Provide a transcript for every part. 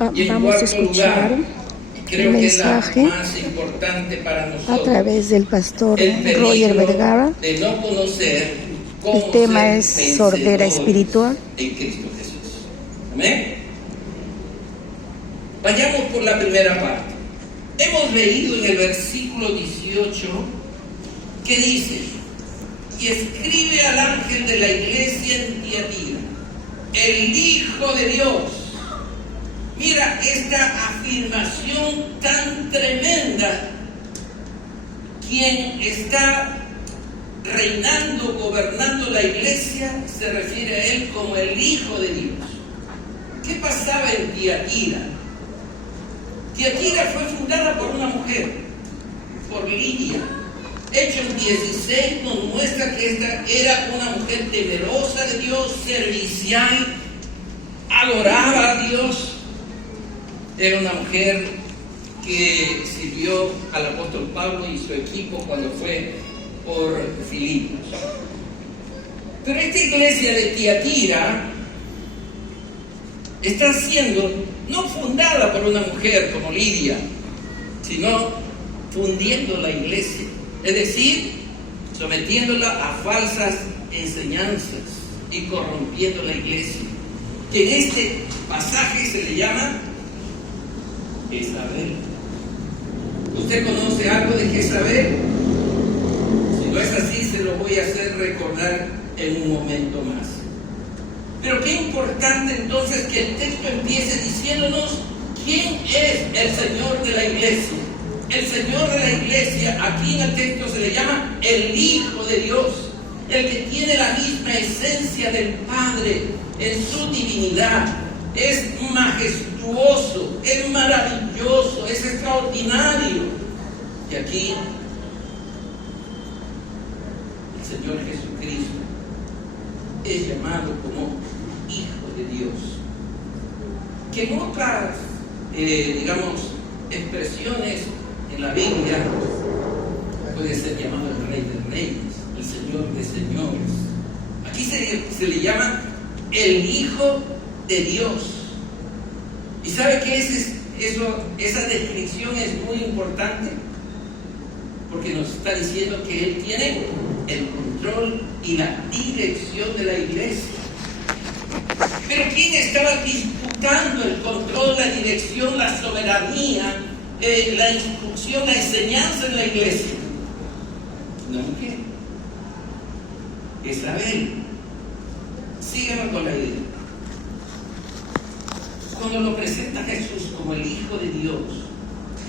Vamos a escuchar el mensaje a través del pastor Roger Vergara. El tema es sordera espiritual. En Cristo Jesús. Amén. Vayamos por la primera parte. Hemos leído en el versículo 18 que dice: y escribe al ángel de la iglesia en Tiatira, el Hijo de Dios. Mira esta afirmación tan tremenda. Quien está reinando, gobernando la iglesia, se refiere a él como el Hijo de Dios. ¿Qué pasaba en Tiatira? Tiatira fue fundada por una mujer, por Lidia. Hechos 16 nos muestra que esta era una mujer temerosa de Dios, servicial, adoraba a Dios. Era una mujer que sirvió al apóstol Pablo y su equipo cuando fue por Filipos. Pero esta iglesia de Tiatira está siendo no fundada por una mujer como Lidia, sino fundiendo la iglesia, es decir, sometiéndola a falsas enseñanzas y corrompiendo la iglesia, que en este pasaje se le llama Jezabel. ¿Usted conoce algo de Jezabel? Si no es así, se lo voy a hacer recordar en un momento más. Pero qué importante entonces que el texto empiece diciéndonos quién es el Señor de la iglesia. El Señor de la iglesia, aquí en el texto se le llama el Hijo de Dios, el que tiene la misma esencia del Padre en su divinidad. Es majestuoso, es maravilloso, es extraordinario. Y aquí el Señor Jesucristo es llamado como Hijo de Dios, que en otras, expresiones en la Biblia puede ser llamado el Rey de Reyes, el Señor de Señores. Aquí se le llama el Hijo de Dios. ¿Y sabe qué es eso? Esa descripción es muy importante, porque nos está diciendo que Él tiene el control y la dirección de la iglesia. Pero ¿quién estaba disputando el control, la dirección, la soberanía, la instrucción, la enseñanza en la iglesia? Una mujer, Jezabel. Sígueme con la idea. Cuando lo presenta Jesús como el Hijo de Dios,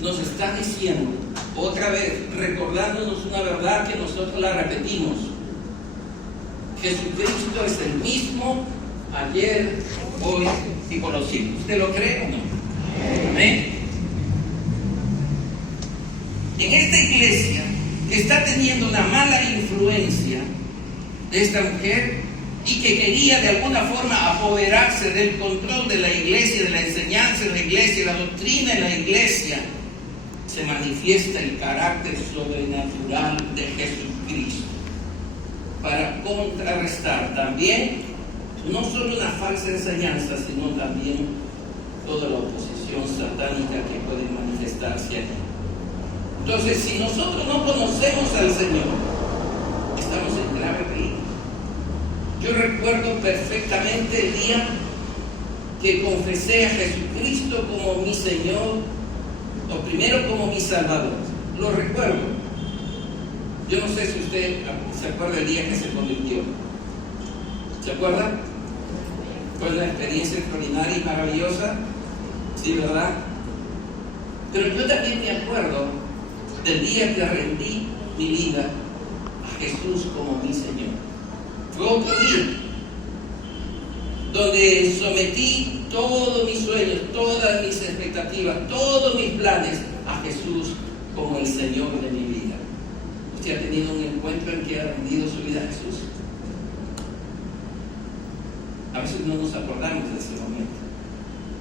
nos está diciendo, otra vez, recordándonos una verdad que nosotros la repetimos: Jesucristo es el mismo ayer, hoy y por los siglos. ¿Usted lo cree o no? Amén. En esta iglesia que está teniendo una mala influencia de esta mujer y que quería de alguna forma apoderarse del control de la iglesia, de la enseñanza en la iglesia, la doctrina en la iglesia, se manifiesta el carácter sobrenatural de Jesucristo para contrarrestar también no solo una falsa enseñanza, sino también toda la oposición satánica que puede manifestarse aquí. Entonces, si nosotros no conocemos al Señor, estamos en grave peligro. Yo recuerdo perfectamente el día que confesé a Jesucristo como mi Señor, o primero como mi Salvador. Lo recuerdo. Yo no sé si usted se acuerda el día que se convirtió. ¿Se acuerda? Fue una experiencia extraordinaria y maravillosa. Sí, ¿verdad? Pero yo también me acuerdo del día que rendí mi vida a Jesús como mi Señor. Fue otro día donde sometí todos mis sueños, todas mis expectativas, todos mis planes a Jesús como el Señor de mi vida. ¿Usted ha tenido un encuentro en que ha rendido su vida a Jesús? A veces no nos acordamos de ese momento,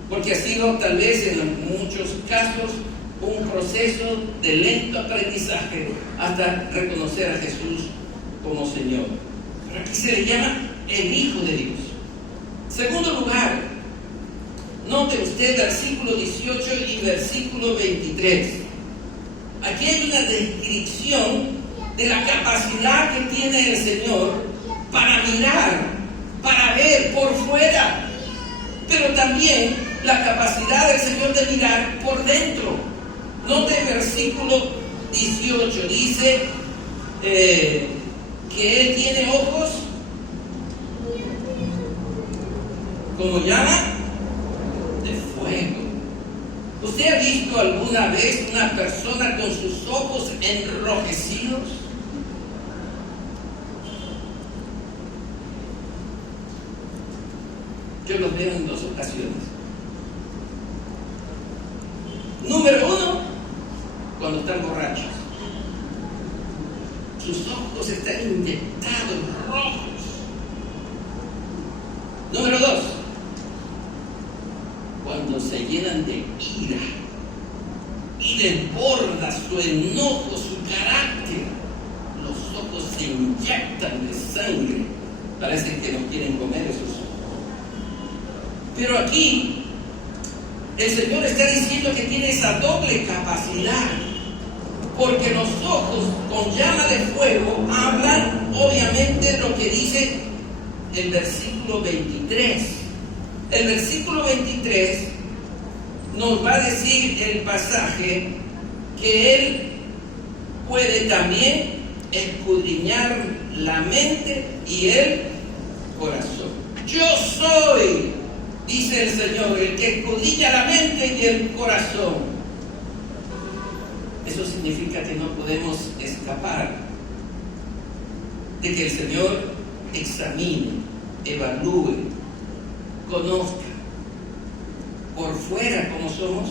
porque ha sido tal vez en muchos casos un proceso de lento aprendizaje hasta reconocer a Jesús como Señor. Pero aquí se le llama el Hijo de Dios. Segundo lugar, Note usted versículo 18 y versículo 23. Aquí hay una descripción de la capacidad que tiene el Señor para mirar, para ver por fuera, pero también la capacidad del Señor de mirar por dentro. Note el versículo 18, dice que Él tiene ojos, ¿cómo llama? De fuego. ¿Usted ha visto alguna vez una persona con sus ojos enrojecidos? Yo los veo en dos ocasiones. Número uno, cuando están borrachos. Sus ojos están inyectados rojos. Número dos, cuando se llenan de ira y desborda su enojo, su carácter, los ojos se inyectan de sangre. Parece que no quieren comer esos ojos. Pero aquí el Señor está diciendo que tiene esa doble capacidad, porque los ojos con llama de fuego hablan obviamente de lo que dice el versículo 23. El versículo 23 nos va a decir el pasaje que Él puede también escudriñar la mente y el corazón. Yo soy, dice el Señor, el que escudriña la mente y el corazón. Eso significa que no podemos escapar de que el Señor examine, evalúe, conozca por fuera cómo somos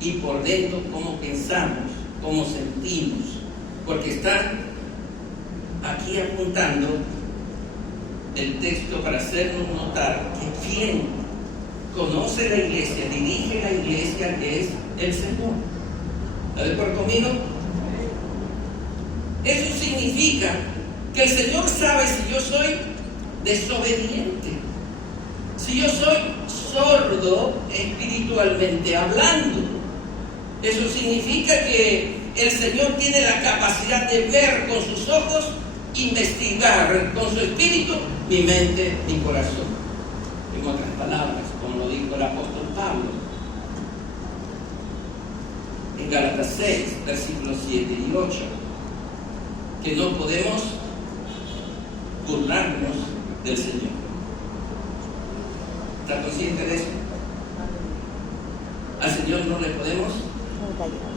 y por dentro cómo pensamos, cómo sentimos, porque está aquí apuntando el texto para hacernos notar que quien conoce la iglesia, dirige la iglesia, es el Señor. ¿Está de acuerdo conmigo? Eso significa que el Señor sabe si yo soy desobediente, si yo soy sordo espiritualmente hablando. Eso significa que el Señor tiene la capacidad de ver con sus ojos, investigar con su espíritu mi mente, mi corazón. En otras palabras, como lo dijo el apóstol Pablo en Gálatas 6, versículos 7 y 8, que no podemos burlarnos del Señor. ¿Está consciente de eso? Al Señor no le podemos engañar.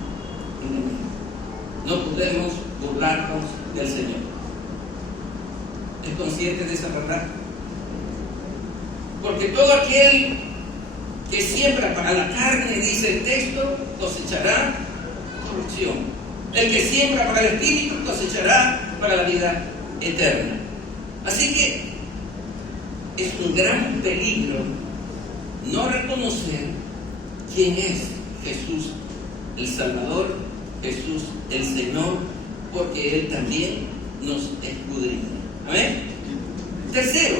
No podemos burlarnos del Señor. ¿Es consciente de esa verdad? Porque todo aquel que siembra para la carne, dice el texto, cosechará corrupción. El que siembra para el espíritu cosechará para la vida eterna. Así que es un gran peligro no reconocer quién es Jesús el Salvador, Jesús el Señor, porque Él también nos escudriña. Amén. Tercero,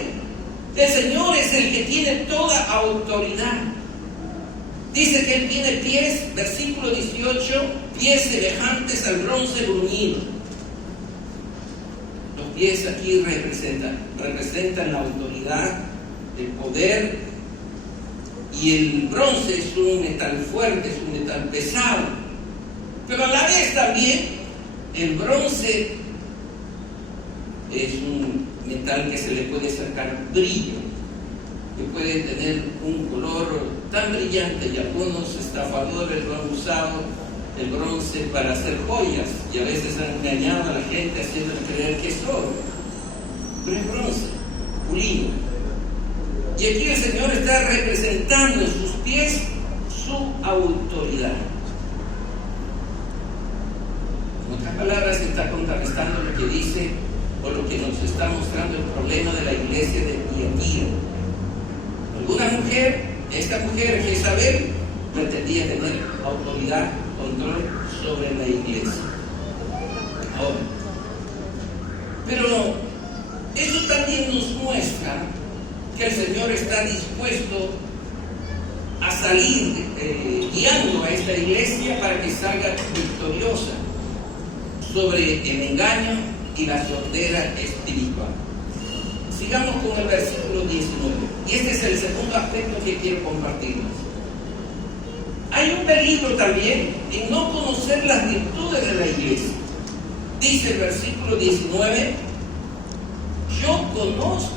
el Señor es el que tiene toda autoridad. Dice que Él tiene pies, versículo 18, pies semejantes al bronce bruñido. Los pies aquí representan la autoridad, el poder, y el bronce es un metal fuerte, es un metal pesado. Pero a la vez también el bronce es un metal que se le puede sacar brillo, que puede tener un color tan brillante, y algunos estafadores lo han usado el bronce para hacer joyas, y a veces han engañado a la gente haciéndole creer que es oro, pero es bronce pulido. Y aquí el Señor está representando en sus pies su autoridad. En otras palabras, está contrarrestando lo que dice o lo que nos está mostrando el problema de la iglesia de Tiatira. Alguna mujer, esta mujer Jezabel, pretendía tener autoridad, control sobre la iglesia. Ahora, pero eso también nos muestra que el Señor está dispuesto salir guiando a esta iglesia para que salga victoriosa sobre el engaño y la sordera espiritual. Sigamos con el versículo 19. Y este es el segundo aspecto que quiero compartirles. Hay un peligro también en no conocer las virtudes de la iglesia. Dice el versículo 19: yo conozco,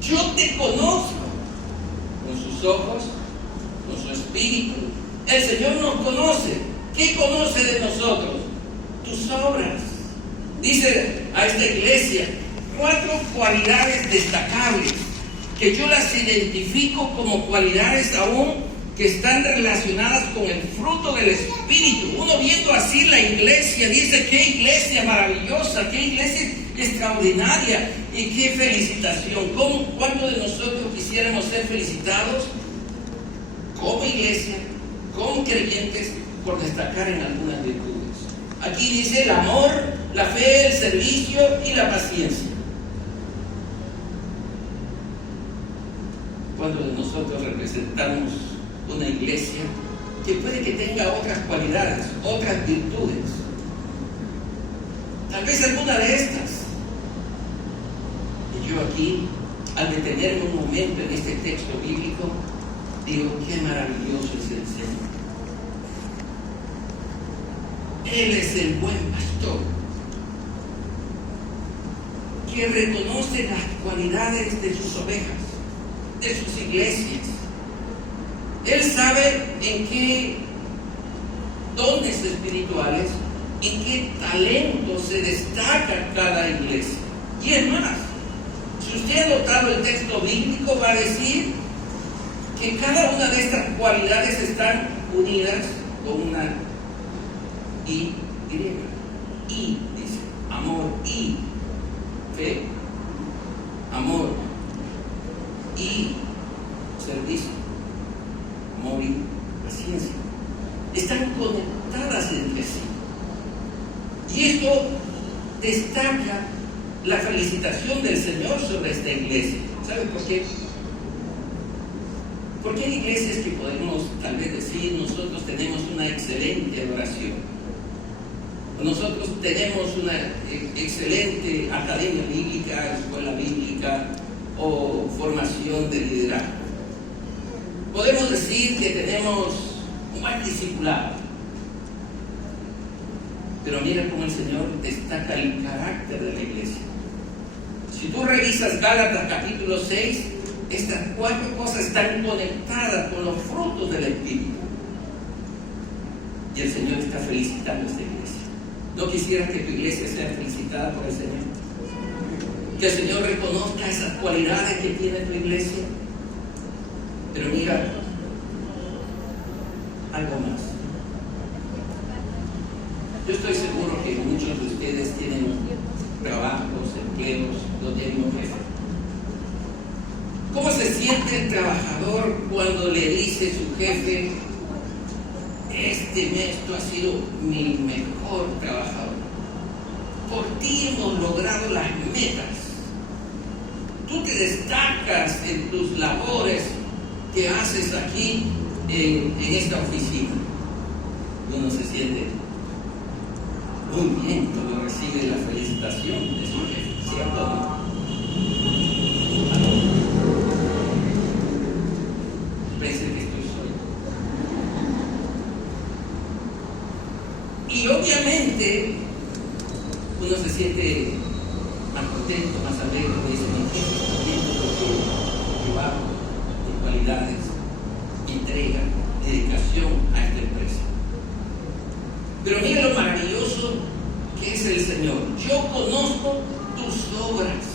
yo te conozco, con sus ojos, con su espíritu. El Señor nos conoce. ¿Qué conoce de nosotros? Tus obras. Dice a esta iglesia 4 cualidades destacables que yo las identifico como cualidades aún que están relacionadas con el fruto del Espíritu. Uno viendo así la iglesia dice: qué iglesia maravillosa, qué iglesia extraordinaria y qué felicitación. ¿Cuántos de nosotros quisiéramos ser felicitados como iglesia, como creyentes, por destacar en algunas virtudes? Aquí dice el amor, la fe, el servicio y la paciencia. ¿Cuántos de nosotros representamos una iglesia que puede que tenga otras cualidades, otras virtudes? Tal vez alguna de estas. Y yo aquí, al detenerme un momento en este texto bíblico, digo: qué maravilloso es el Señor. Él es el buen pastor que reconoce las cualidades de sus ovejas, de sus iglesias. Él sabe en qué dones espirituales, en qué talento se destaca cada iglesia. Y es más, si usted ha notado el texto bíblico, va a decir que cada una de estas cualidades están unidas con una I griega. I dice amor, I fe, amor y servicio, amor y paciencia. Están conectadas entre sí. Y esto destaca la felicitación del Señor sobre esta iglesia. ¿Sabe por qué? Porque hay iglesias que podemos tal vez decir: nosotros tenemos una excelente adoración, nosotros tenemos una excelente academia bíblica, escuela bíblica o formación de liderazgo. Podemos decir que tenemos un buen discipulado. Pero mira cómo el Señor destaca el carácter de la iglesia. Si tú revisas Gálatas capítulo 6, estas 4 cosas están conectadas con los frutos del Espíritu. Y el Señor está felicitando a esta iglesia. ¿No quisieras que tu iglesia sea felicitada por el Señor? Que el Señor reconozca esas cualidades que tiene tu iglesia. Pero mira, algo más. Yo estoy seguro que muchos de ustedes tienen trabajos, empleos, donde hay un jefe. ¿Cómo se siente el trabajador cuando le dice su jefe: este mes tú has sido mi mejor trabajador, por ti hemos logrado las metas, tú te destacas en tus labores que haces aquí en esta oficina? Uno se siente muy bien cuando recibe la felicitación de su jefe, ¿cierto? Parece que estoy solo. Y obviamente uno se siente más contento, más alegre, dice: mi jefe está viendo lo que yo hago, mis cualidades, mi entrega, dedicación a esta empresa. Pero mira lo maravilloso que es el Señor. Yo conozco tus obras.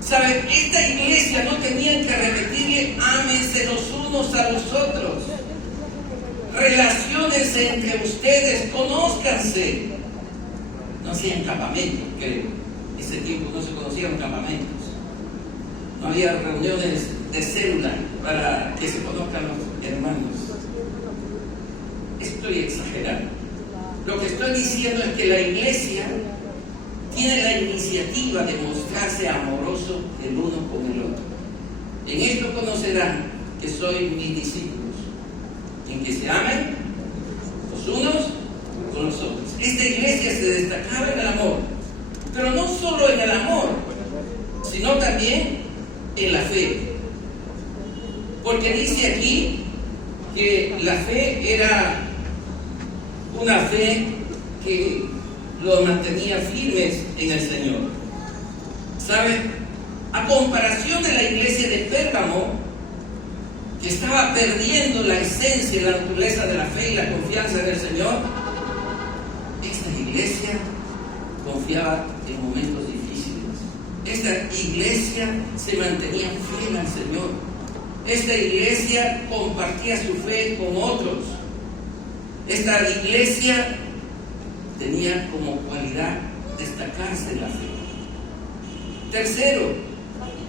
¿Saben? Esta iglesia no tenía que repetirle: ámense los unos a los otros, relaciónense entre ustedes, conózcanse. No hacían campamentos, creo. En ese tiempo no se conocían campamentos. No había reuniones de célula para que se conozcan los hermanos. Estoy exagerando. Lo que estoy diciendo es que la iglesia tiene la iniciativa de mostrarse amoroso el uno con el otro. En esto conocerán que soy mis discípulos, en que se amen los unos con los otros. Esta iglesia se destacaba en el amor, pero no solo en el amor, sino también en la fe. Porque dice aquí que la fe era una fe que los mantenía firmes en el Señor. ¿Sabe? A comparación de la iglesia de Pérgamo, que estaba perdiendo la esencia y la naturaleza de la fe y la confianza en el Señor, esta iglesia confiaba en momentos difíciles. Esta iglesia se mantenía fiel al Señor. Esta iglesia compartía su fe con otros. Esta iglesia tenía como cualidad destacarse en la fe. Tercero,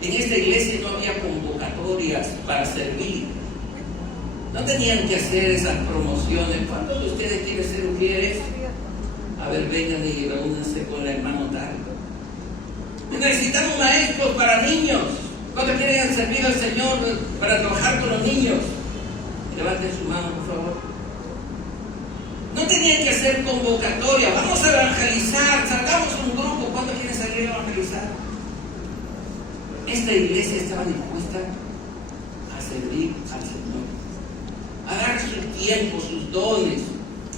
en esta iglesia no había convocatorias para servir. No tenían que hacer esas promociones. ¿Cuántos de ustedes quieren ser ujieres? A ver, vengan y reúnanse con el hermano tal. Necesitamos maestros para niños. ¿Cuántos quieren servir al Señor para trabajar con los niños? Levanten su mano, por favor. No tenían que hacer convocatoria. Vamos a evangelizar. Salgamos un grupo. ¿Cuántos quieren salir a evangelizar? Esta iglesia estaba dispuesta a servir al Señor, a dar su tiempo, sus dones.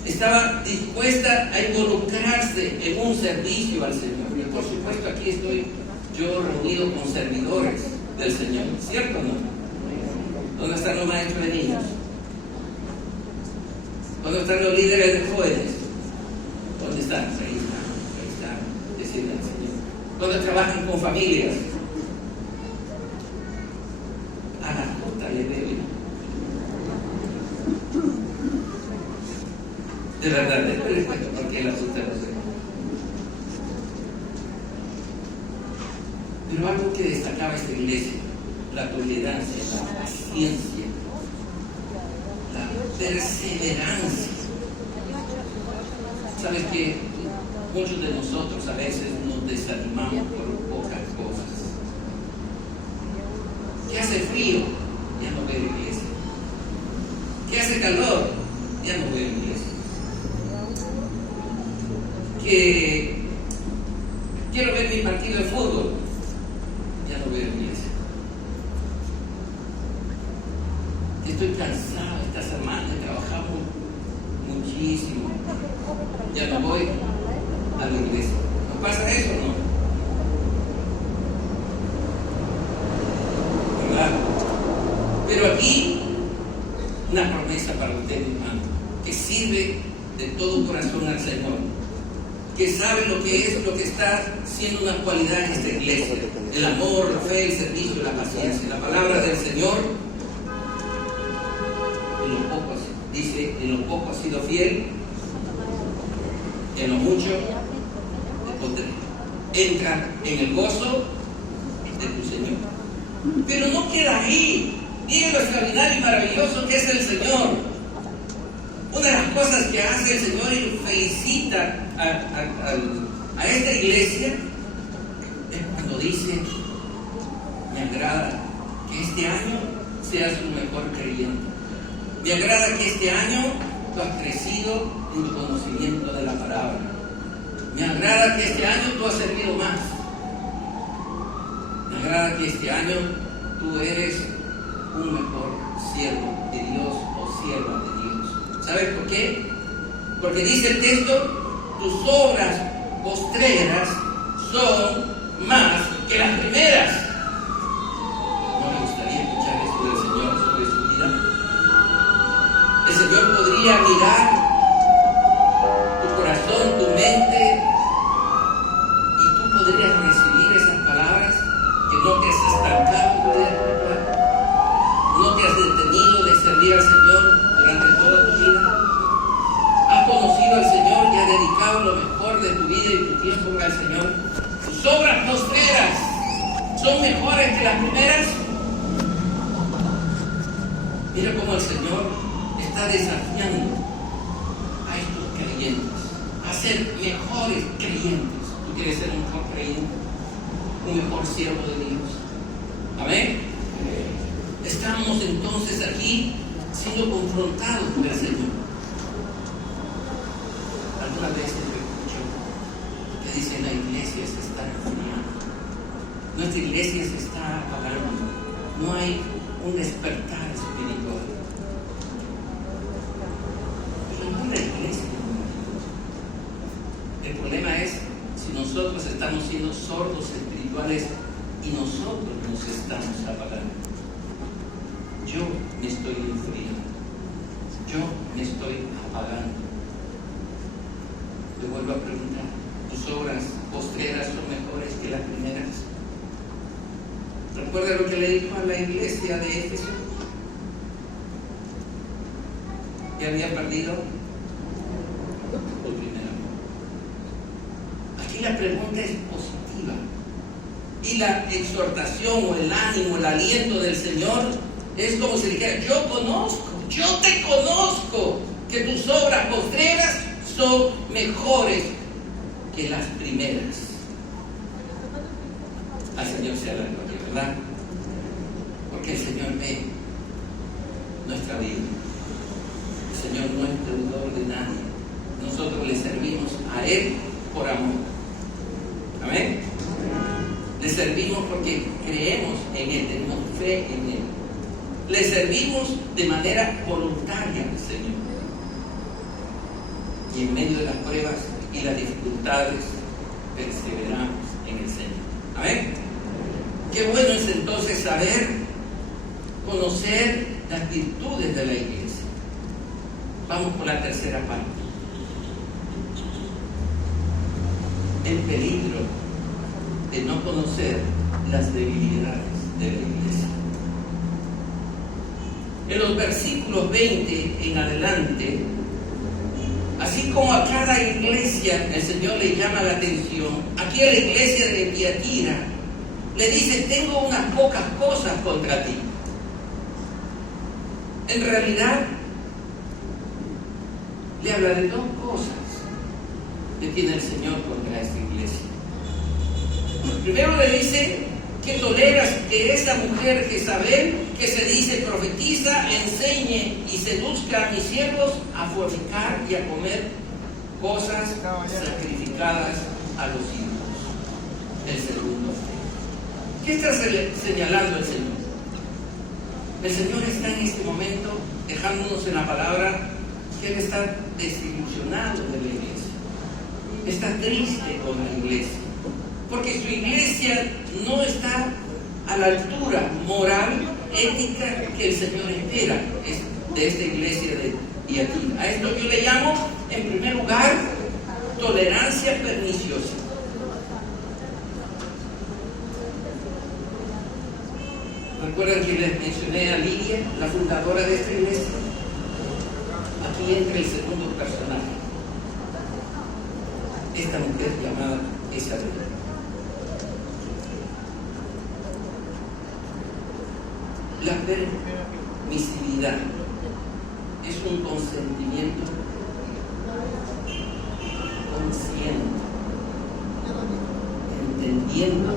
Estaba dispuesta a involucrarse en un servicio al Señor. Y por supuesto aquí estoy yo reunido con servidores del Señor, ¿cierto o no? ¿Dónde están los maestros de niños? ¿Dónde están los líderes de jóvenes? ¿Dónde están? Ahí están, decirle al Señor. ¿Dónde trabajan con familias? A la puta le veo. De verdad, después les cuento por qué la puta lo veo. Pero algo que destacaba esta iglesia, la tolerancia, la paciencia, la perseverancia. ¿Sabes qué? Muchos de nosotros a veces nos desanimamos por pocas cosas. ¿Qué hace frío? Ya no veo iglesia. ¿Qué hace calor? Ya no veo iglesia. Que quiero ver mi partido de fútbol, ya no veo iglesia. Que estoy cansado esta semana, trabajamos muchísimo, ya no voy a la iglesia. ¿No pasa eso, no? ¿Verdad? Pero aquí una promesa para usted, hermano, que sirve de todo corazón al Señor, que sabe lo que es, lo que está siendo una cualidad en esta iglesia: el amor, la fe, el servicio, la paciencia. La palabra del Señor, en lo poco, dice, en lo poco has sido fiel, en lo mucho te pondré. Entra en el gozo de tu Señor. Pero no queda ahí. Miren lo extraordinario y maravilloso que es el Señor. Una de las cosas que hace el Señor y felicita a esta iglesia es cuando dice: me agrada que este año seas un mejor creyente. Me agrada que este año tú has crecido en tu conocimiento de la palabra. Me agrada que este año tú has servido más. Me agrada que este año tú eres un mejor siervo de Dios o sierva de Dios. ¿Sabes por qué? Porque dice el texto: tus obras postreras son más que las primeras. ¿No le gustaría escuchar esto del Señor sobre su vida? El Señor podría mirar tu corazón, tu mente, y tú podrías recibir esas palabras, que no te has estancado en tu vida espiritual, no te has detenido de servir al Señor durante toda tu vida. Has conocido al Señor y has dedicado lo mejor de tu vida y tu tiempo al Señor. Tus obras postreras son mejores que las primeras. Mira cómo el Señor está desafiando a estos creyentes a ser mejores creyentes. ¿Tú quieres ser un mejor creyente? Un mejor siervo de Dios. Amén. Estamos entonces aquí siendo confrontados por el Señor. Algunas veces lo escucho que dicen: la iglesia se está enfriando, nuestra iglesia se está apagando, no hay un despertar espiritual. Pero no es la iglesia. El problema es si nosotros estamos siendo sordos espirituales y nosotros nos estamos apagando. Yo me estoy enfriando, yo me estoy apagando. Le vuelvo a preguntar: ¿tus obras postreras son mejores que las primeras? ¿Recuerda lo que le dijo a la iglesia de Éfeso? Que había perdido el primer amor. Aquí la pregunta es positiva. Y la exhortación o el ánimo, el aliento del Señor es como si dijera: yo te conozco, que tus obras postreras son mejores que las primeras. Al Señor sea la gloria, ¿verdad? Porque el Señor ve nuestra vida. El Señor no es deudor de nadie. Nosotros le servimos a Él por amor. Amén. Le servimos porque creemos en Él, tenemos fe en Él. Le servimos de manera voluntaria al Señor. Y en medio de las pruebas y las dificultades, perseveramos en el Señor. Amén. Qué bueno es entonces saber, conocer las virtudes de la iglesia. Vamos por la tercera parte. El peligro de no conocer las debilidades de la iglesia. En los versículos 20 en adelante, así como a cada iglesia el Señor le llama la atención, aquí a la iglesia de Tiatira le dice: tengo unas pocas cosas contra ti. En realidad le habla de dos cosas que tiene el Señor contra esta iglesia. Primero le dice que toleras que esa mujer Jezabel, que se dice profetiza, enseñe y seduzca a mis siervos a fornicar y a comer cosas sacrificadas a los ídolos. El segundo. ¿Qué está señalando el Señor? El Señor está en este momento dejándonos en la palabra que Él está desilusionado de la iglesia. Está triste con la iglesia, porque su iglesia no está a la altura moral, ética que el Señor espera de esta iglesia de Tiatira. A esto yo le llamo, en primer lugar, tolerancia perniciosa. ¿Recuerdan que les mencioné a Lidia, la fundadora de esta iglesia? Aquí entra el segundo personaje. Esta mujer llamada Isabel. La permisividad es un consentimiento consciente, entendiendo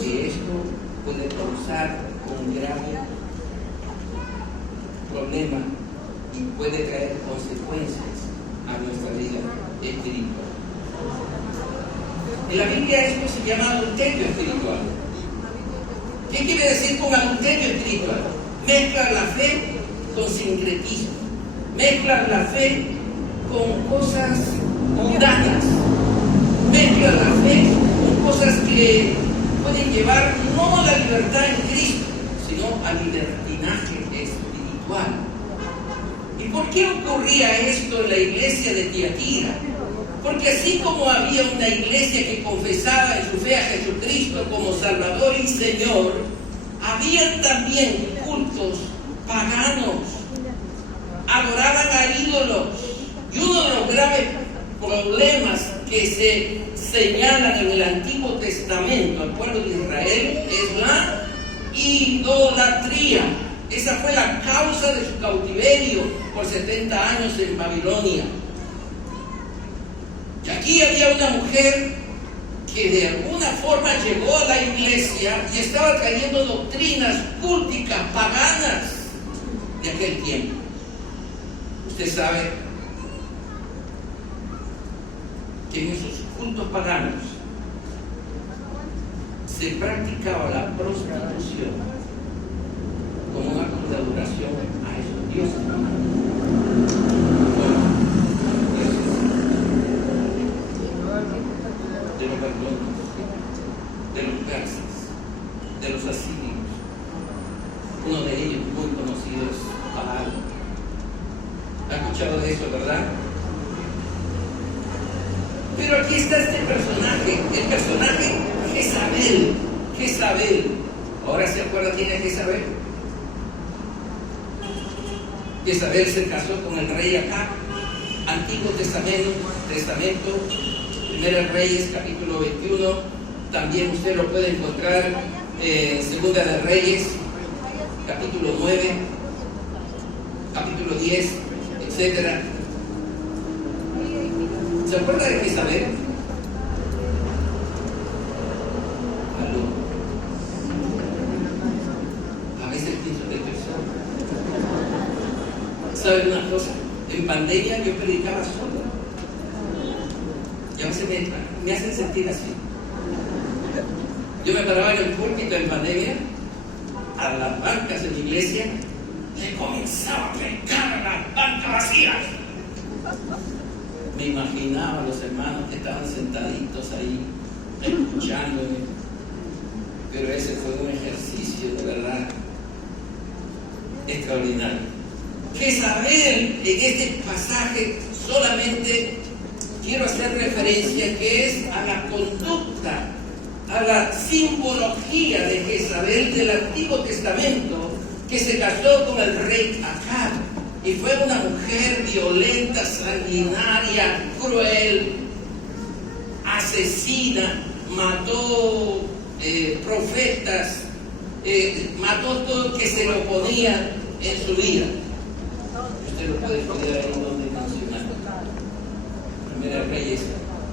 que esto puede causar un grave problema y puede traer consecuencias a nuestra vida espiritual. En la Biblia esto se llama adulterio espiritual. ¿Qué quiere decir con adulterio espiritual? Mezclar la fe con sincretismo, mezclar la fe con cosas mundanas, mezclar la fe con cosas que pueden llevar no a la libertad en Cristo, sino al libertinaje espiritual. ¿Y por qué ocurría esto en la iglesia de Tiatira? Porque así como había una iglesia que confesaba en su fe a Jesucristo como Salvador y Señor, habían también cultos paganos, adoraban a ídolos. Y uno de los graves problemas que se señalan en el Antiguo Testamento al pueblo de Israel es la idolatría. Esa fue la causa de su cautiverio por 70 años en Babilonia. Y aquí había una mujer que de alguna forma llegó a la iglesia y estaba trayendo doctrinas culticas, paganas. de aquel tiempo. Usted sabe que en esos cultos paganos se practicaba la prostitución como un acto de adoración a esos dioses. De los babilonios, de los persas, de los asirios. Uno de ellos muy conocido es Baal. ¿Ha escuchado de eso, verdad? Pero aquí está este personaje, el personaje Jezabel. Jezabel. ¿Ahora se acuerda quién es Jezabel? Jezabel se casó con el rey Acab. Antiguo Testamento, Primera Reyes, capítulo 21. También usted lo puede encontrar en Segunda de Reyes, capítulo 9, capítulo 10, etc. ¿Se acuerda de Jezabel? A veces pienso de persona. ¿Saben una cosa? En pandemia yo predicaba solo. Y a veces me hacen sentir así. Yo me paraba en el púlpito en pandemia, a las bancas de la iglesia, le comenzaba a predicar a las bancas vacías. Me imaginaba a los hermanos que estaban sentaditos ahí, escuchándome. Pero ese fue un ejercicio de verdad extraordinario. Jezabel, en este pasaje solamente quiero hacer referencia que es a la conducta, a la simbología de Jezabel del Antiguo Testamento, que se casó con el rey Acab y fue una mujer violenta, sanguinaria, cruel, asesina, mató profetas, mató todo el que se le oponía en su vida. Usted lo puede poner ahí donde mencionar. Primera Reyes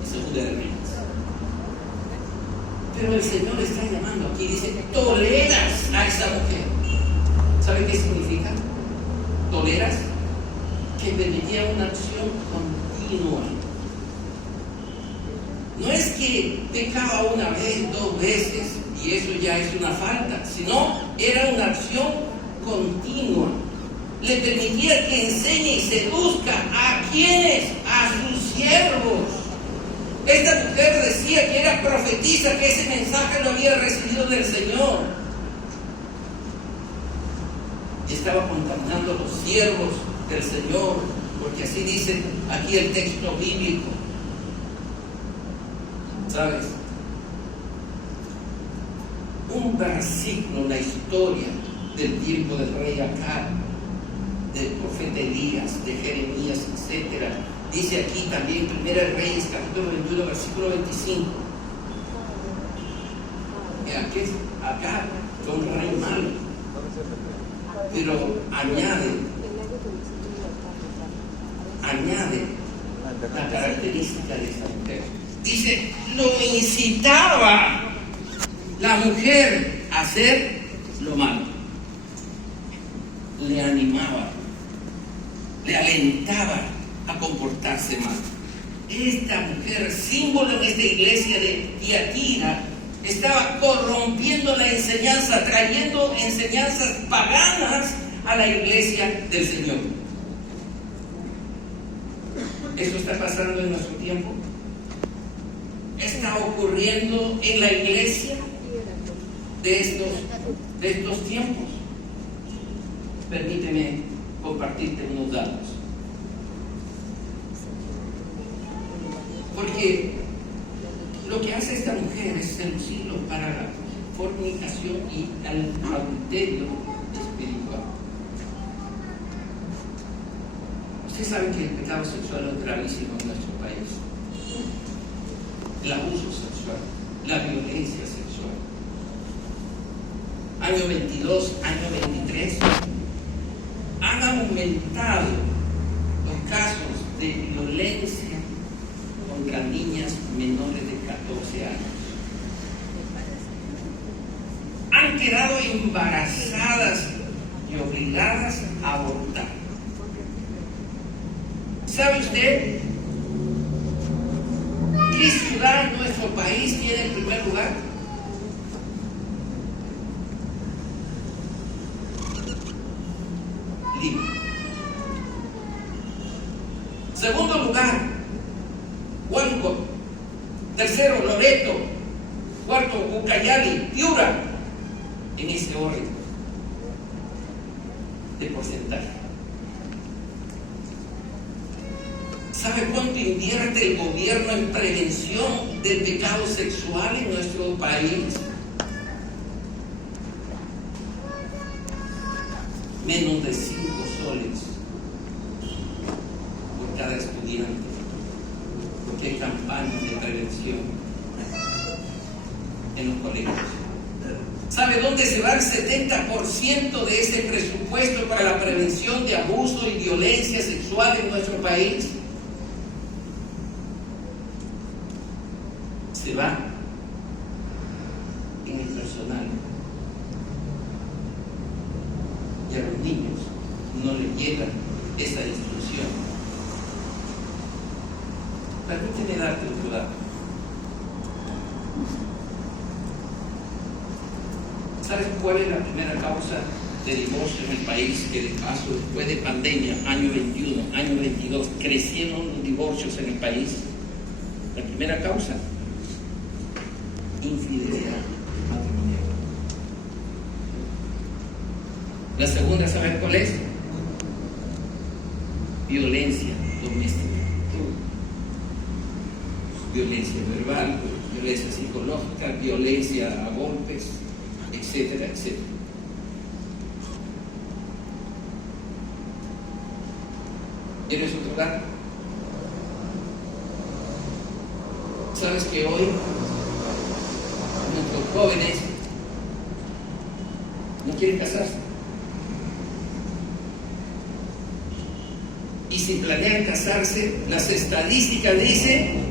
y Segunda de Reyes. Pero el Señor está llamando aquí, dice, toleras a esa mujer. ¿Sabe qué significa? Toleras, que permitía una acción continua. No es que pecaba una vez, 2 veces y eso ya es una falta, sino era una acción continua. Le permitía que enseñe y seduzca a quienes, a sus siervos. Esta mujer decía que era profetisa, que ese mensaje lo había recibido del Señor. Y estaba contaminando a los siervos del Señor, porque así dice aquí el texto bíblico. ¿Sabes? Un versículo, la historia del tiempo del rey Acab, del profeta Elías, de Jeremías, etc. Dice aquí también, Primera Reyes, capítulo 21, versículo 25. Acab fue un rey malo, pero añade la característica de esta mujer. Dice, lo incitaba la mujer a hacer lo malo. Le animaba, le alentaba a comportarse mal. Esta mujer, símbolo en esta iglesia de Tiatira, estaba corrompiendo la enseñanza, trayendo enseñanzas paganas a la iglesia del Señor. ¿Esto está pasando en nuestro tiempo? ¿Está ocurriendo en la iglesia de estos tiempos? Permíteme compartirte unos datos. Porque lo que hace esta mujer es seducirlo para la fornicación y el adulterio espiritual. Ustedes saben que el pecado sexual es gravísimo en nuestro país. El abuso sexual, la violencia sexual. Año 22, año 23, han aumentado los casos de violencia contra niñas menores de 14 años. Han quedado embarazadas y obligadas a abortar. ¿Sabe usted qué ciudad en nuestro país tiene el primer lugar? Lima. Segundo lugar, Huánuco. Tercero, Loreto. Cuarto, Ucayali, Piura. En ese orden de porcentaje. ¿Sabe cuánto invierte el gobierno en prevención del pecado sexual en nuestro país? Menos de 5 soles por cada estudiante, porque hay campañas de prevención en los colegios. ¿Sabe dónde se va el 70% de ese presupuesto para la prevención de abuso y violencia sexual en nuestro país? Se va en el personal. Y a los niños no les llega esa instrucción. Permíteme darte otro dato. ¿Sabes cuál es la primera causa de divorcio en el país? Que de paso, después de pandemia, año 21, año 22, crecieron los divorcios en el país. La primera causa, infidelidad matrimonial. La segunda, ¿sabes cuál es? Violencia doméstica. Violencia verbal, violencia psicológica, violencia a golpes, etcétera, etcétera. ¿Tienes otro dato? ¿Sabes que hoy nuestros jóvenes no quieren casarse? Y si planean casarse, las estadísticas dicen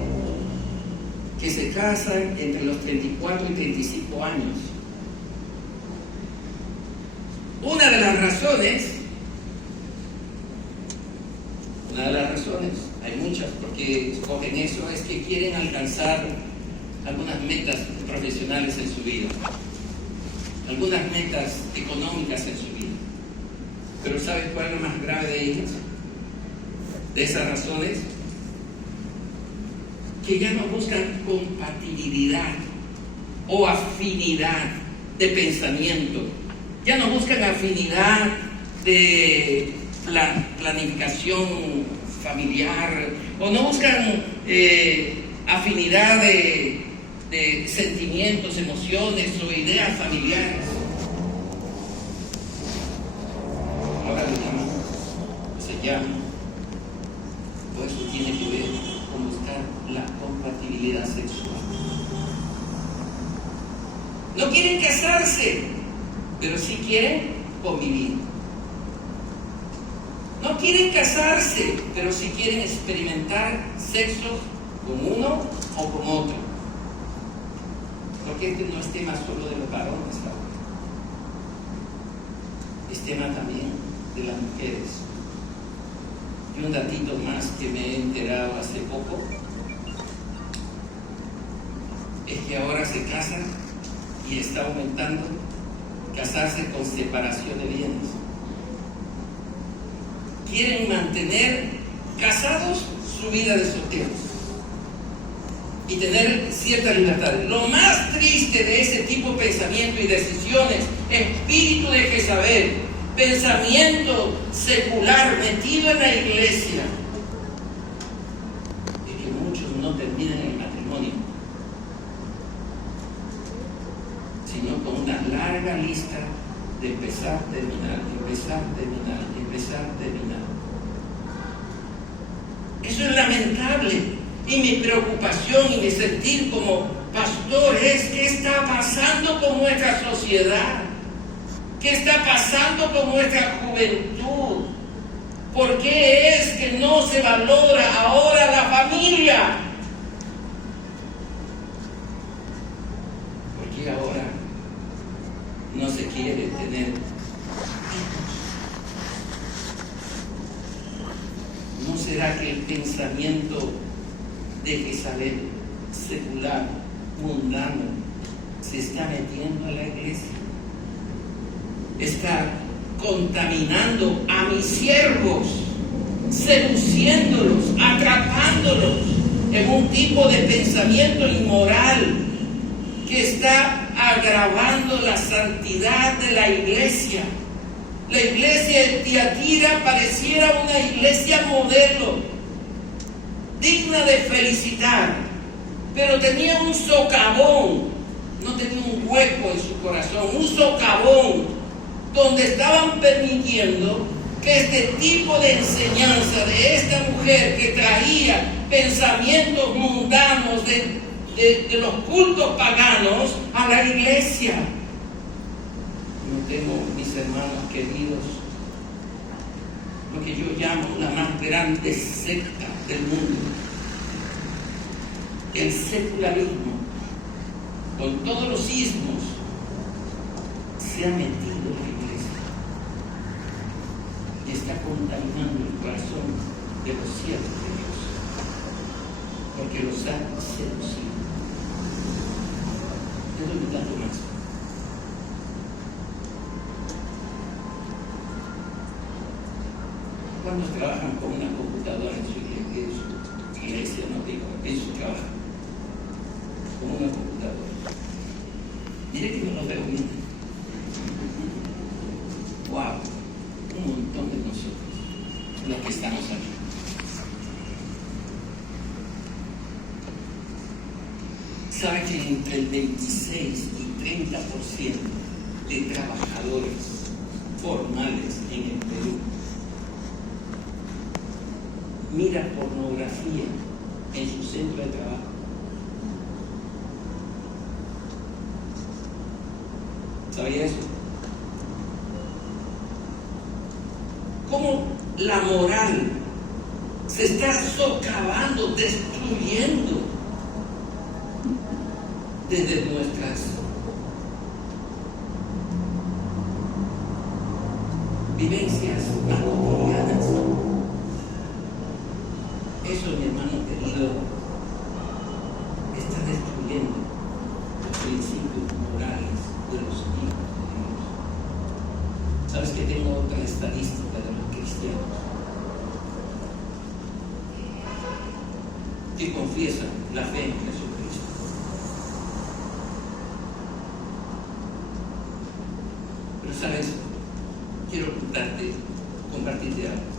que se casan entre los 34 y 35 años. Una de las razones, hay muchas porque escogen eso, es que quieren alcanzar algunas metas profesionales en su vida, algunas metas económicas en su vida. Pero ¿sabes cuál es lo más grave de ellas? De esas razones, que ya no buscan compatibilidad o afinidad de pensamiento, ya no buscan afinidad de planificación familiar, o no buscan afinidad de sentimientos, emociones o ideas familiares. Ahora se llama, todo eso tiene que ver con buscar la compatibilidad sexual. No quieren casarse, pero sí quieren convivir. No quieren casarse, pero sí quieren experimentar sexo con uno o con otro. Porque este no es tema solo de los varones, ¿sabes? Es tema también de las mujeres. Y un datito más que me he enterado hace poco es que ahora se casan y está aumentando casarse con separación de bienes. Quieren mantener casados su vida de solteros y tener cierta libertad. Lo más triste de ese tipo de pensamiento y decisiones, espíritu de Jezabel, pensamiento secular metido en la iglesia, es que muchos no terminan el matrimonio, sino con una larga lista de empezar, terminar, empezar, terminar, empezar, terminar. Eso es lamentable. Y mi preocupación y mi sentir como pastor es: ¿qué está pasando con nuestra sociedad? ¿Qué está pasando con nuestra juventud? ¿Por qué es que no se valora ahora la familia? ¿Por qué ahora no se quiere tener hijos? será que el pensamiento de Jezabel, secular, mundano, se está metiendo a la iglesia? Está contaminando a mis siervos, seduciéndolos, atrapándolos en un tipo de pensamiento inmoral que está agravando la santidad de la iglesia. La iglesia de Tiatira pareciera una iglesia modelo, digna de felicitar, pero tenía un socavón, no tenía un hueco en su corazón, un socavón donde estaban permitiendo que este tipo de enseñanza de esta mujer que traía pensamientos mundanos de los cultos paganos a la iglesia. No tengo, mis hermanos queridos, lo que yo llamo la más grande secta del mundo, el secularismo, con todos los ismos, se ha metido en la iglesia y está contaminando el corazón de los siervos de Dios, porque los ha seducido. Te doy un dato más. ¿Cuántos trabajan con una computadora en su iglesia? No digo, en su trabajo, con una computadora. Mire que no lo veo bien. Wow, un montón de nosotros, los que estamos aquí. ¿Sabe que entre el 26 y 30% de trabajadores formales en el Perú mira pornografía en su centro de trabajo? ¿Sabía eso? ¿Cómo la moral se está socavando, destruyendo desde nuestras vivencias más cotidianas? Eso, mi hermano querido, está destruyendo los principios morales de los hijos de Dios. ¿Sabes que tengo otra estadística de los cristianos que confiesan la fe en Jesucristo? Pero sabes, quiero compartirte algo.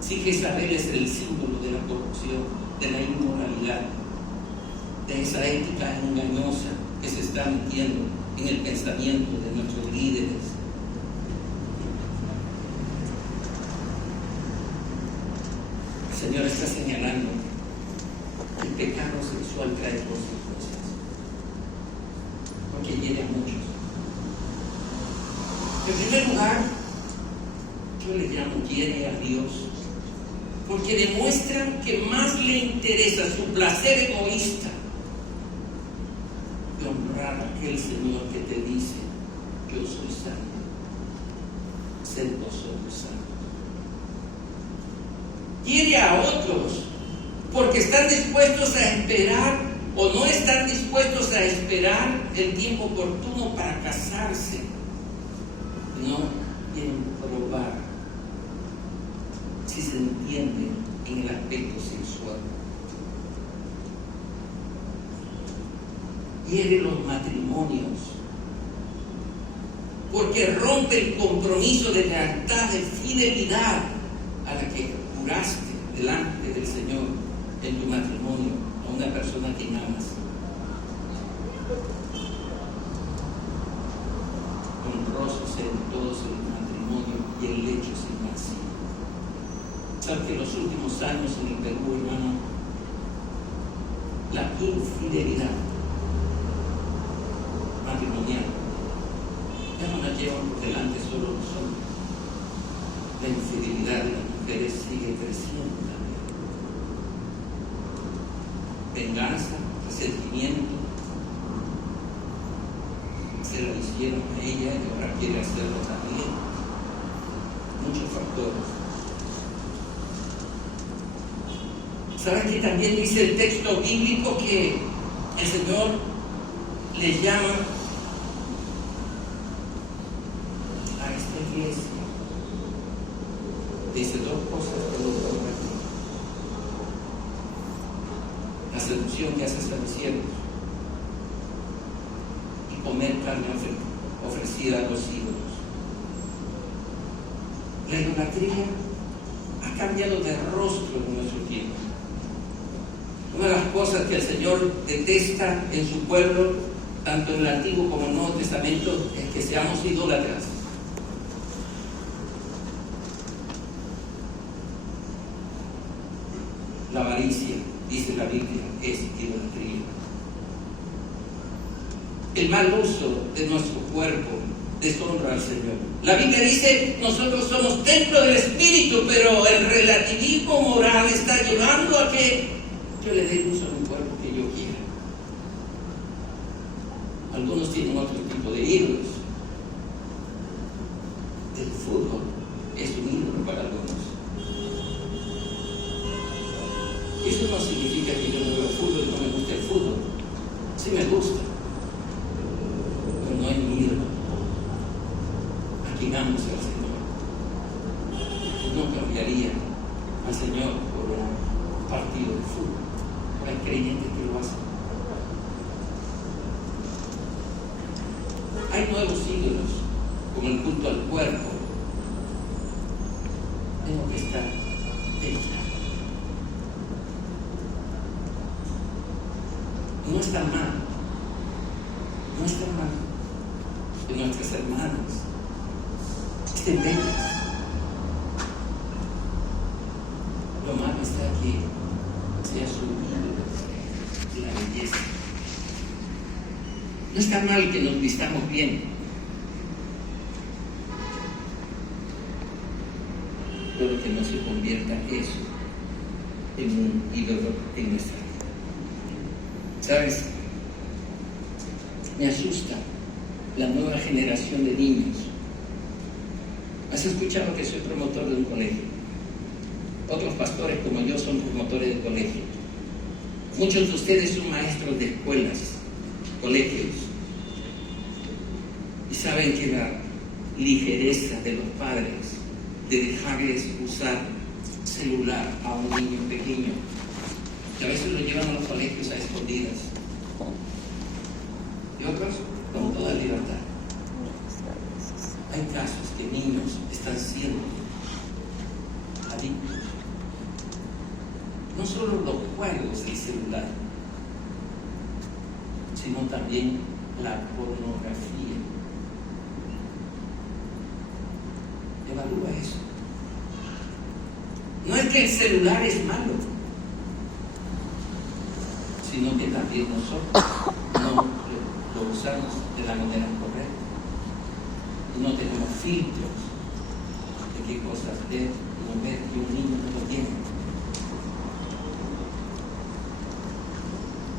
Si Jezabel es el símbolo de la corrupción, de la inmoralidad, de esa ética engañosa que se está metiendo en el pensamiento de nuestros líderes, el Señor está señalando que el pecado sexual trae consecuencias, porque hiere a muchos. En primer lugar, yo le llamo hiere a Dios, porque demuestran que más le interesa su placer egoísta que honrar a aquel Señor que te dice: yo soy santo, sed vosotros santos. Hiere a otros porque están dispuestos a esperar o no están dispuestos a esperar el tiempo oportuno para casarse. No quieren probar si se entiende en el aspecto sexual. Hiere los matrimonios porque rompe el compromiso de lealtad, de fidelidad a la que juraste delante del Señor en tu matrimonio a una persona que amas. Honrosos en todos el matrimonio y el lecho sin vacío. ¿Saben que en los últimos años en el Perú, hermano, la infidelidad matrimonial ya no la llevan por delante solo los hombres? La infidelidad de las mujeres sigue creciendo también. Venganza, resentimiento, se lo hicieron a ella y ahora quiere hacerlo también. Muchos factores. ¿Sabes que también dice el texto bíblico que el Señor les llama a esta iglesia? Dice dos cosas que lo pongo aquí. La seducción que hace seducirnos y comer carne ofrecida a los ídolos. La idolatría ha cambiado de rostro en nuestro tiempo. Una de las cosas que el Señor detesta en su pueblo, tanto en el Antiguo como en el Nuevo Testamento, es que seamos idólatras. La avaricia, dice la Biblia, es idolatría. El mal uso de nuestro cuerpo deshonra al Señor. La Biblia dice, nosotros somos templo del Espíritu, pero el relativismo moral está llevando a que yo le dé uso a mi cuerpo que yo quiera. Algunos tienen otro tipo de ídolos. El fútbol es un ídolo para algunos. Eso no significa que yo no veo fútbol y no me guste el fútbol. Sí me gusta, pero no es mi ídolo. Aquí amo al Señor. No cambiaría al Señor por un partido de fútbol. Hay creyentes que lo hacen. Hay nuevos ídolos, como el culto al cuerpo. Tengo que estar hecha. No está mal. No está mal que nuestras hermanas estén bellas. Lo malo está que sea su ídolo, la belleza. No está mal que nos vistamos bien, pero que no se convierta eso en un ídolo en nuestra vida. ¿Sabes? Me asusta la nueva generación de niños. ¿Has escuchado que soy promotor de un colegio? Otros pastores como yo son promotores de colegio. Muchos de ustedes son maestros de escuelas, colegios. Y saben que la ligereza de los padres de dejarles usar celular a un niño pequeño, que a veces lo llevan a los colegios a escondidas, y otros con toda libertad. Hay casos que niños están siendo adictos. No solo los juegos del celular, sino también la pornografía. Evalúa eso. No es que el celular es malo, sino que también nosotros no lo usamos de la manera correcta. Y no tenemos filtros de qué cosas ver y no ver, y un niño no lo tiene.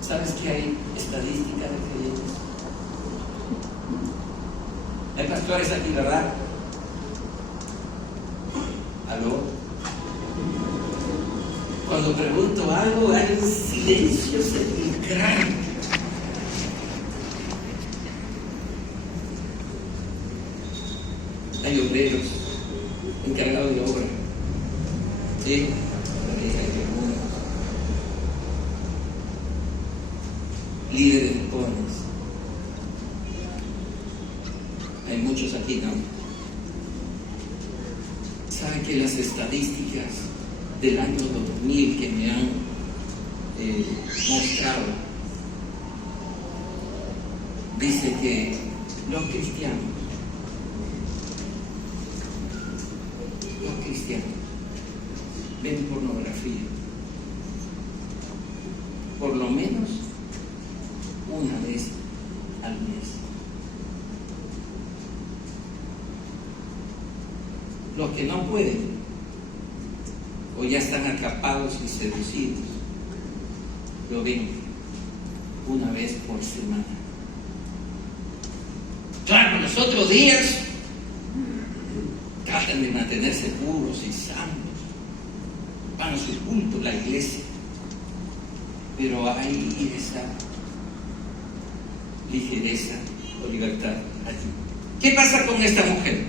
¿Sabes que hay estadísticas de creyentes? Hay pastores aquí, ¿verdad? ¿Aló? Cuando pregunto algo hay un silencio sepulcral. Hay obreros encargados de obra. ¿Sí? Hay algunos líderes de jóvenes. Hay muchos aquí, ¿no? ¿Saben que las estadísticas del año 2000 que me han mostrado dice que los cristianos ven pornografía por lo menos una vez al mes? Los que no pueden o ya están atrapados y seducidos lo ven una vez por semana. Claro, los otros días tratan de mantenerse puros y sanos, van a su culto, la iglesia, pero hay esa ligereza o libertad allí. ¿Qué pasa con esta mujer?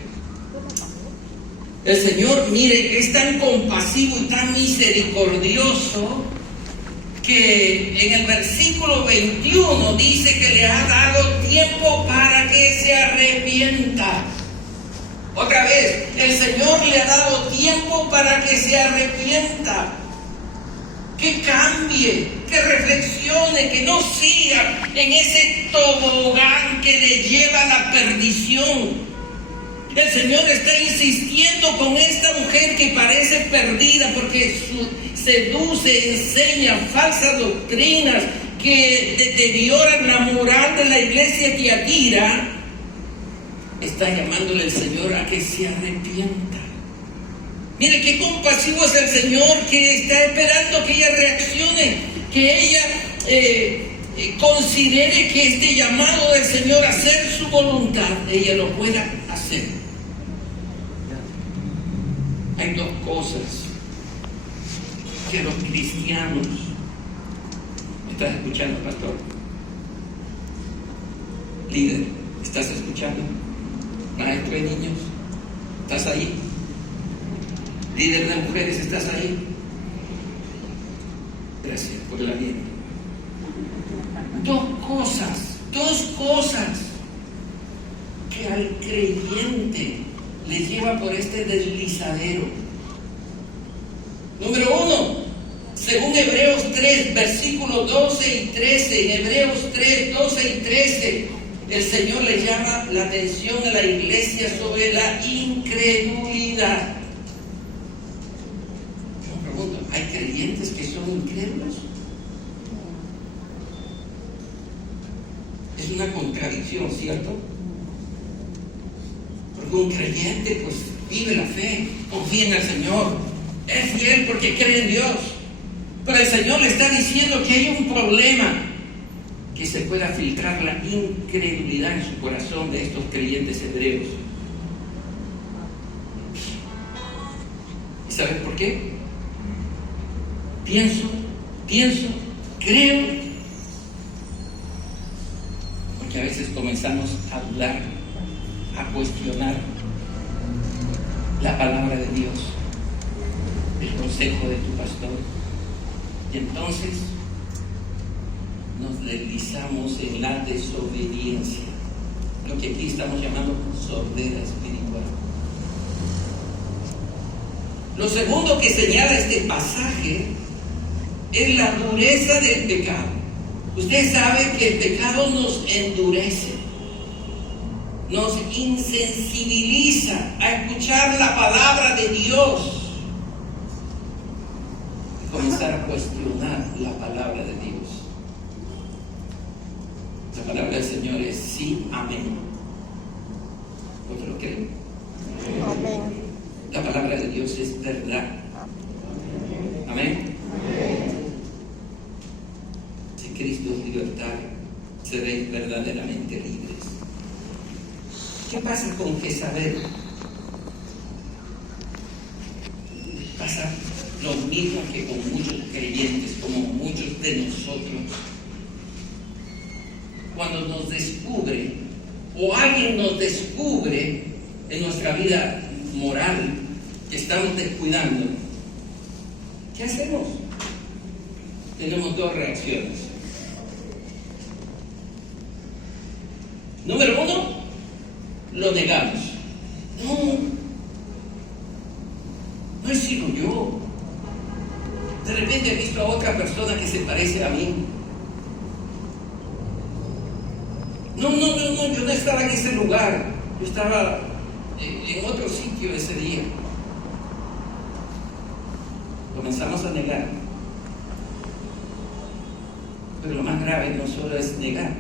El Señor, mire, es tan compasivo y tan misericordioso que en el versículo 21 dice que le ha dado tiempo para que se arrepienta. Otra vez, el Señor le ha dado tiempo para que se arrepienta, que cambie, que reflexione, que no siga en ese tobogán que le lleva a la perdición. El Señor está insistiendo con esta mujer que parece perdida porque seduce, enseña falsas doctrinas que deterioran la moral de la iglesia Tiatira. Está llamándole el Señor a que se arrepienta. Mire qué compasivo es el Señor, que está esperando que ella reaccione, que ella considere que este llamado del Señor a hacer su voluntad, ella lo pueda hacer. Hay dos cosas que los cristianos, ¿me estás escuchando, pastor? Líder, ¿estás escuchando? Maestro de niños, ¿estás ahí? Líder de mujeres, ¿estás ahí? Gracias por la vida. Dos cosas que al creyente le lleva por este deslizadero. Número uno, según Hebreos 3, versículos 12 y 13, en Hebreos 3, 12 y 13, el Señor le llama la atención a la iglesia sobre la incredulidad. Yo me pregunto, ¿hay creyentes que son incrédulos? Es una contradicción, ¿cierto? Porque un creyente pues vive la fe, confía en el Señor, es fiel porque cree en Dios. Pero el Señor le está diciendo que hay un problema, que se pueda filtrar la incredulidad en su corazón de estos creyentes hebreos. ¿Y sabes por qué? Pienso, creo, porque a veces comenzamos a dudar, a cuestionar la palabra de Dios, el consejo de tu pastor, y entonces nos deslizamos en la desobediencia, lo que aquí estamos llamando sordera espiritual. Lo segundo que señala este pasaje es la dureza del pecado. Usted sabe que el pecado nos endurece, nos insensibiliza a escuchar la palabra de Dios y comenzar a cuestionar la palabra de Dios. La palabra del Señor es sí, amén. ¿Usted lo cree? Amén. La palabra de Dios es verdad. Amén. Si Cristo es libertad, seréis verdaderamente libres. ¿Qué pasa con Jezabel? Pasa lo mismo que con muchos creyentes, como muchos de nosotros. Cuando nos descubre, o alguien nos descubre en nuestra vida moral que estamos descuidando, ¿qué hacemos? Tenemos dos reacciones. Número uno, lo negamos. No he sido yo. De repente he visto a otra persona que se parece a mí. No, yo no estaba en ese lugar. Yo estaba en otro sitio ese día. Comenzamos a negar. Pero lo más grave no solo es negar.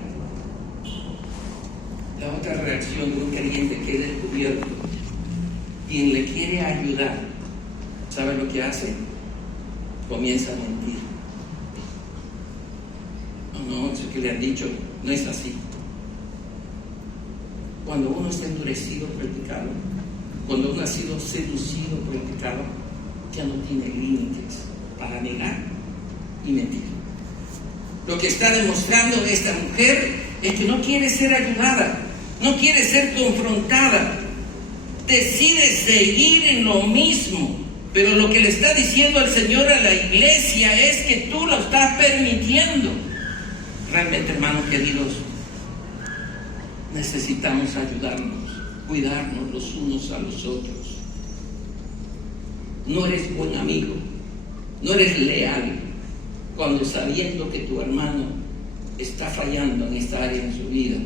La otra reacción de un creyente que es descubierto, quien le quiere ayudar, ¿sabe lo que hace? Comienza a mentir. No, eso que le han dicho no es así. Cuando uno está endurecido por el pecado, cuando uno ha sido seducido por el pecado, ya no tiene límites para negar y mentir. Lo que está demostrando esta mujer es que no quiere ser ayudada, no quiere ser confrontada, decide seguir en lo mismo. Pero lo que le está diciendo el Señor a la iglesia es que tú lo estás permitiendo. Realmente, hermanos queridos, necesitamos ayudarnos, cuidarnos los unos a los otros. No eres buen amigo, no eres leal cuando, sabiendo que tu hermano está fallando en esta área en su vida,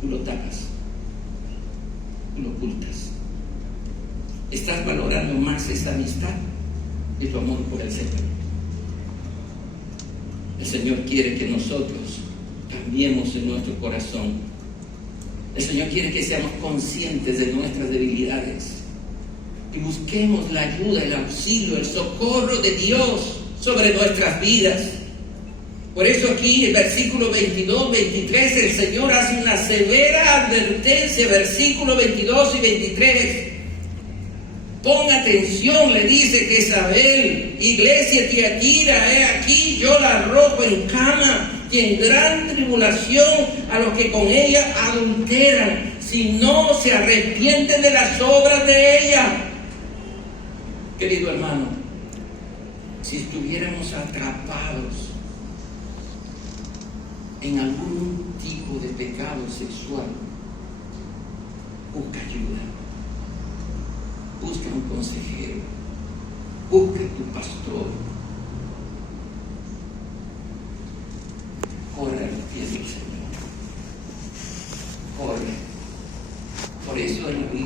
tú lo tapas, tú lo ocultas. Estás valorando más esa amistad que tu amor por el Señor. El Señor quiere que nosotros cambiemos en nuestro corazón. El Señor quiere que seamos conscientes de nuestras debilidades y busquemos la ayuda, el auxilio, el socorro de Dios sobre nuestras vidas. Por eso aquí en versículo 22, 23, el Señor hace una severa advertencia, versículo 22 y 23. Pon atención, le dice Jezabel, iglesia Tiatira, he aquí yo la arrojo en cama y en gran tribulación a los que con ella adulteran, si no se arrepienten de las obras de ella. Querido hermano, si estuviéramos atrapados en algún tipo de pecado sexual, busca ayuda, busca un consejero, busca tu pastor,